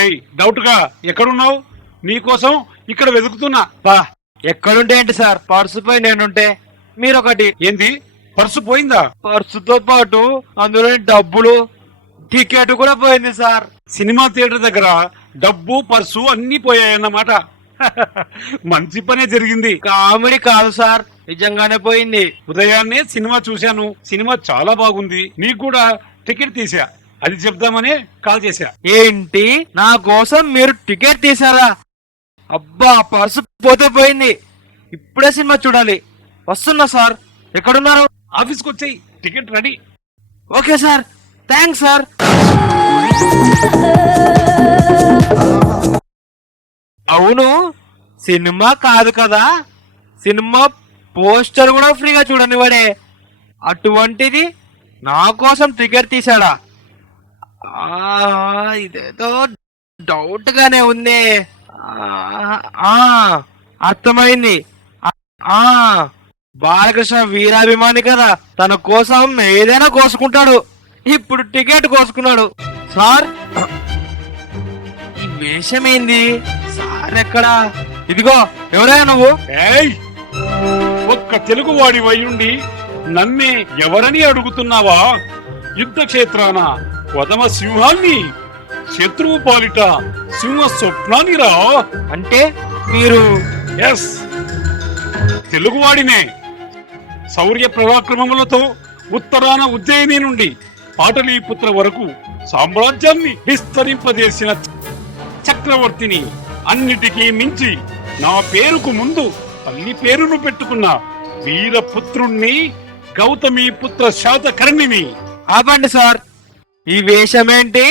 ఒరేయ్ డౌట్ గా ఎక్కడున్నావు? నీకోసం ఇక్కడ వెతుకుతున్నా. బా ఎక్కడుంటే ఏంటి సార్, పర్సు పై నేనుంటే మీరొకటి. ఏంది పర్సు పోయిందా? పర్సుతో పాటు అందులోని డబ్బులు, టికెట్ కూడా పోయింది సార్. సినిమా థియేటర్ దగ్గర డబ్బు పర్సు అన్ని పోయాయన్నమాట. మంచి పనే జరిగింది. కామెడీ కాదు సార్, నిజంగానే పోయింది. ఉదయాన్నే సినిమా చూశాను. సినిమా చాలా బాగుంది. నీకు కూడా టికెట్ తీసా, అది చెప్దామనే కాల్ చేశా. ఏంటి, నా కోసం మీరు టికెట్ తీసారా? అబ్బా, పర్సు పోతే పోయింది. ఇప్పుడే సినిమా చూడాలి. వస్తున్నా సార్. ఎక్కడున్నారు? ఆఫీస్కి వచ్చాయి, ticket ready. Okay sir, thanks sir. అవును, సినిమా కాదు కదా, సినిమా పోస్టర్ కూడా ఫ్రీగా చూడనివాడే, అటువంటిది నా కోసం టికెట్ తీసాడా? ఇదేదో డౌట్ గానే ఉంది. అర్థమైంది. బాలకృష్ణ వీరాభిమాని కదా, తన కోసం ఏదైనా కోసుకుంటాడు. ఇప్పుడు టికెట్ కోసుకున్నాడు. సార్, ఈ వేషం ఏంది? సార్ ఎక్కడా? ఇదిగో, ఎవరైనా నువ్వు? ఏయ్, ఒక్క తెలుగు వాడి వయ్యుండి నన్నే ఎవరని అడుగుతున్నావా? యుద్ధ క్షేత్రాన కొదమ సింహాన్ని, శత్రువు పాలిట సింహ స్వప్నాన్ని రా. అంటే మీరు? ఎస్, తెలుగువాడినే. శౌర్య పరాక్రమములతో ఉత్తరాన ఉజ్జయిని నుండి పాటలీపుత్ర వరకు సామ్రాజ్యాన్ని విస్తరింపజేసిన చక్రవర్తిని. అన్నిటికీ మించి నా పేరుకు ముందు తల్లి పేరును పెట్టుకున్న వీరపుత్రుణ్ణి, గౌతమి పుత్ర శాతకర్ణిని. ఆపండి సార్, ఈ వేషం ఏంటి,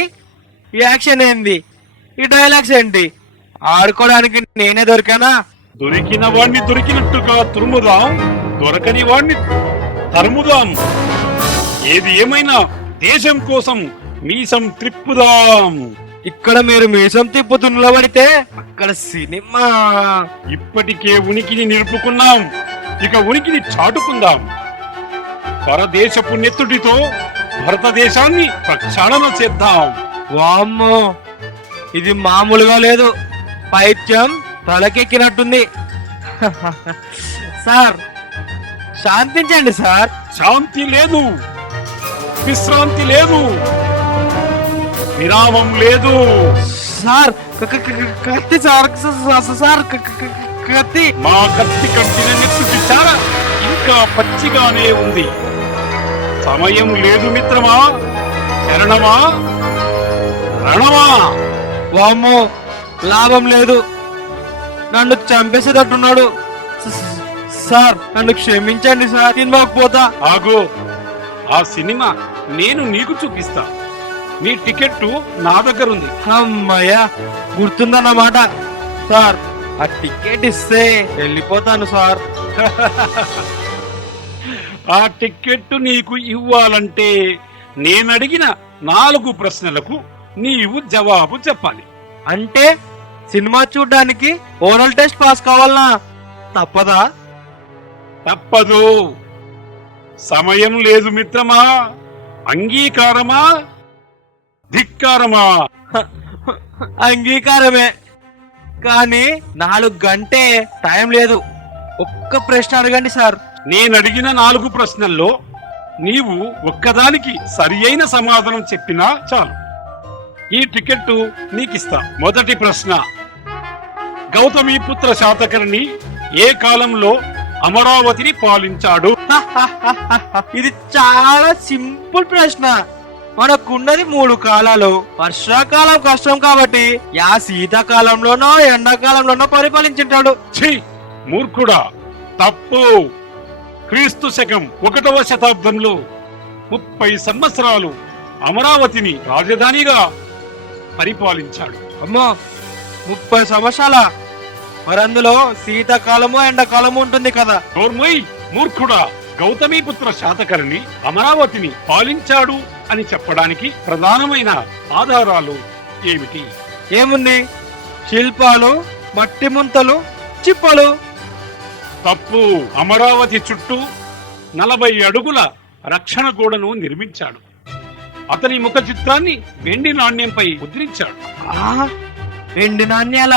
ఈ యాక్షన్ ఏంది, ఈ డైలాగ్స్ ఏంటి? ఆడుకోవడానికి నేనే దొరికానా? దొరికిన వాణ్ణి దొరికినట్టుగా తురుముదాం, దొరకని వాణ్ణి తరుముదాం. ఏది ఏమైనా దేశం కోసం మీసం త్రిప్పుదాం. ఇక్కడ మీరు మీసం తిప్పుతూ నిలబడితే అక్కడ సినిమా. ఇప్పటికే ఉనికిని నిలుపుకున్నాం, ఇక ఉనికిని చాటుకుందాం. పరదేశపు నెత్తుడితో భారతదేశాన్ని ప్రక్షాళన చేద్దాం. వామ్మో, ఇది మామూలుగా లేదు, పైత్యం తలకెక్కినట్టుంది. Sir, శాంతించండి sir. శాంతి లేదు, విశ్రాంతి లేదు, విరామం లేదు. సార్, కత్తి సార్, సార్ కత్తి. మా కత్తి కట్టిన నెత్తుడి చార ఇంకా పచ్చిగానే ఉంది. సమయం లేదు మిత్రమా, శరణమా రణమా. వామ్మో, లాభం లేదు, నన్ను చంపేసేటట్టున్నాడు. సార్, నన్ను క్షమించండి సార్, సినిమాకు పోతా. ఆగో, ఆ సినిమా నేను నీకు చూపిస్తా. నీ టికెట్ నా దగ్గర ఉంది. అమ్మయ్యా, గుర్తుందన్నమాట. సార్, ఆ టికెట్ ఇస్తే వెళ్ళిపోతాను సార్. ఆ టికెట్ నీకు ఇవ్వాలంటే నేనడిగిన 4 ప్రశ్నలకు నీవు జవాబు చెప్పాలి. అంటే సినిమా చూడ్డానికి ఓరల్ టెస్ట్ పాస్ కావాలనా? తప్పదా? తప్పదు. సమయం లేదు మిత్రమా. అంగీకారమా ధిక్కారమా? అంగీకారమే, కానీ 4 గంటే టైం లేదు. ఒక్క ప్రశ్న అడగండి సార్. నేనడిగిన 4 ప్రశ్నల్లో నీవు ఒక్కదానికి సరి అయిన సమాధానం చెప్పినా చాలు, ఈ టికెట్ నీకిస్తా. మొదటి ప్రశ్న, గౌతమి పుత్ర శాతకర్ణి ఏ కాలంలో అమరావతిని పాలించాడు? ఇది చాలా సింపుల్ ప్రశ్న. మనకున్నది 3 కాలాలు. వర్షాకాలం కష్టం కాబట్టి శీతాకాలంలోనో ఎండాకాలంలోనో పరిపాలించుంటాడు. ఛీ, మూర్ఖుడా, తప్పు. క్రీస్తు శకం 1వ శతాబ్దంలో 30 సంవత్సరాలు అమరావతిని రాజధానిగా పరిపాలించాడు. అమ్మో, 30 సంవత్సరాల? మరి అందులో శీతాకాలము ఎండాకాలము ఉంటుంది కదా. నోర్మోయ్ మూర్ఖుడా, గౌతమీపుత్ర శాతకర్ణి అమరావతిని పాలించాడు అని చెప్పడానికి ప్రధానమైన ఆధారాలు ఏమిటి? ఏముంది? శిల్పాలు, మట్టి ముంతలు, చిప్పలు. తప్పు. అమరావతి చుట్టూ 40 అడుగుల రక్షణ గోడను నిర్మించాడు. అతని ముఖ చిత్రాన్ని వెండి నాణ్యంపై ముద్రించాడు. ఆ, వెండి నాణ్యాల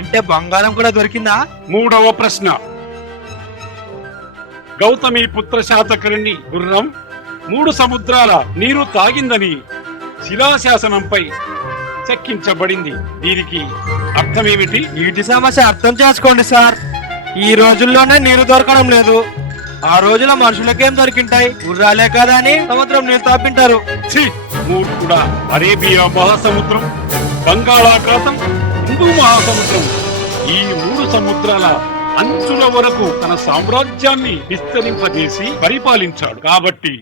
అంటే బంగారం కూడా దొరికిందా? మూడవ ప్రశ్న. గౌతమి పుత్ర శాతకర్ణి గుర్రం 3 సముద్రాల నీరు తాగిందని శిలాశాసనంపై చెక్కించబడింది. దీనికి అర్థమేమిటి? నీటి సమస్య అర్థం చేసుకోండి సార్. ఈ రోజుల్లోనే నీరు దొరకడం లేదు. ఆ రోజుల మనుషులకేం దొరికింటాయి? గుర్రాలే కదా అని సముద్రం నీళ్ళు తాపింటారు. ఛీ! మూర్ఖుడా! అరేబియా మహాసముద్రం, బంగాళాఖాతం, హిందూ మహాసముద్రం, ఈ 3 సముద్రాల అంచుల వరకు తన సామ్రాజ్యాన్ని విస్తరింపజేసి పరిపాలించాడు. కాబట్టి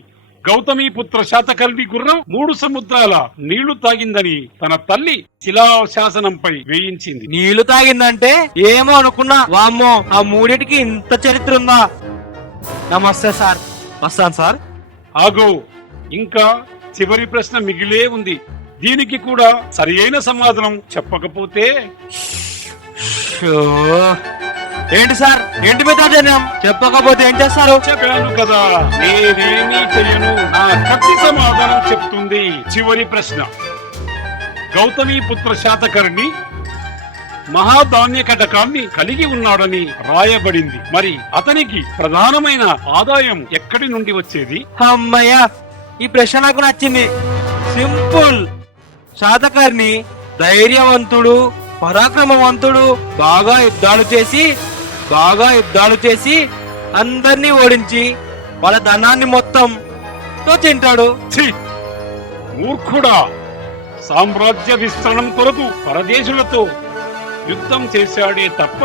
గౌతమి పుత్ర శాతకర్ణి గుర్రం 3 సముద్రాల నీళ్లు తాగిందని తన తల్లి శిలాశాసనంపై వేయించింది. నీళ్లు తాగిందంటే ఏమో అనుకున్నా. వామ్మో, ఆ మూడిటికి ఇంత చరిత్ర ఉందా? నమస్తే సార్, వస్తాను సార్. ఆగో, ఇంకా చివరి ప్రశ్న మిగిలే ఉంది. దీనికి కూడా సరి అయిన సమాధానం చెప్పకపోతే షో. ఏంటి సార్, ఏంటి మితాజన్యం? చెప్పకపోతే ఏం చేస్తారు? చెప్పాను కదా, నేనేమీ చెయ్యను, నా కత్తి సమాధానం చెప్తుంది. చివరి ప్రశ్న. గౌతమి పుత్ర శాతకర్ణి మహాధాన్య కటకాన్ని కలిగి ఉన్నాడని రాయబడింది. మరి అతనికి ప్రధానమైన ఆదాయం ఎక్కడి నుండి వచ్చేది? అమ్మయ్య, ఈ ప్రశ్న నాకు నచ్చింది. సింపుల్. శాతకర్ణి ధైర్యవంతుడు, పరాక్రమవంతుడు, బాగా యుద్ధాలు చేసి అందరినీ ఓడించి వాళ్ళ ధనాన్ని మొత్తం తింటాడు. ఛీ! మూర్ఖుడా! సామ్రాజ్య విస్తరణం కొరకు పరదేశులతో యుద్ధం చేశాడే తప్ప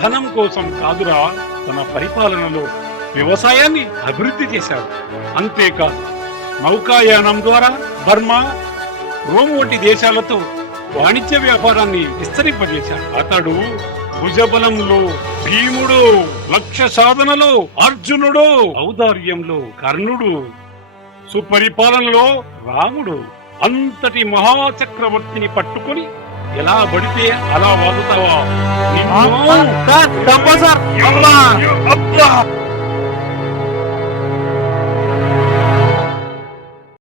ధనం కోసం కాదురా. తన పరిపాలనలో వ్యవసాయాన్ని అభివృద్ధి చేశాడు. అంతేకాదు, నౌకాయానం ద్వారా బర్మా, రోమ్ వంటి దేశాలతో వాణిజ్య వ్యాపారాన్ని విస్తరింపజేశాడు. అతడు భుజబలంలో భీముడు, లక్ష్య సాధనలో అర్జునుడు, ఔదార్యంలో కర్ణుడు, సుపరిపాలనలో రాముడు. అంతటి మహాచక్రవర్తిని పట్టుకొని ఎలా పడితే అలా వాగుతావా? సార్, తప్ప సార్. అబ్బా!